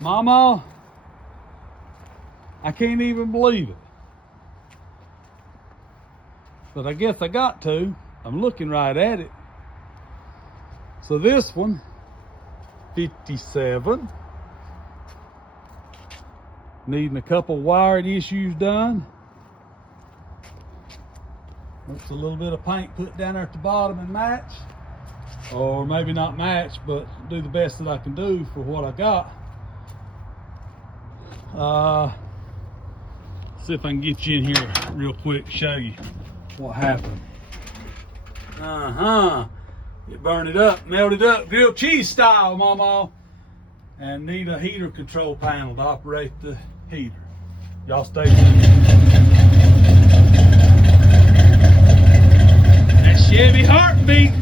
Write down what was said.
Mama, I can't even believe it. But I guess I got to. I'm looking right at it. So this one, 57. Needing a couple wiring issues done. Looks a little bit of paint put down there at the bottom and match. Or maybe not match, but do the best that I can do for what I got. See if I can get you in here real quick to show you what happened. It burned it up, melted up, grilled cheese style, Mama. And need a heater control panel to operate the heater. Y'all stay with me. That Chevy heartbeat.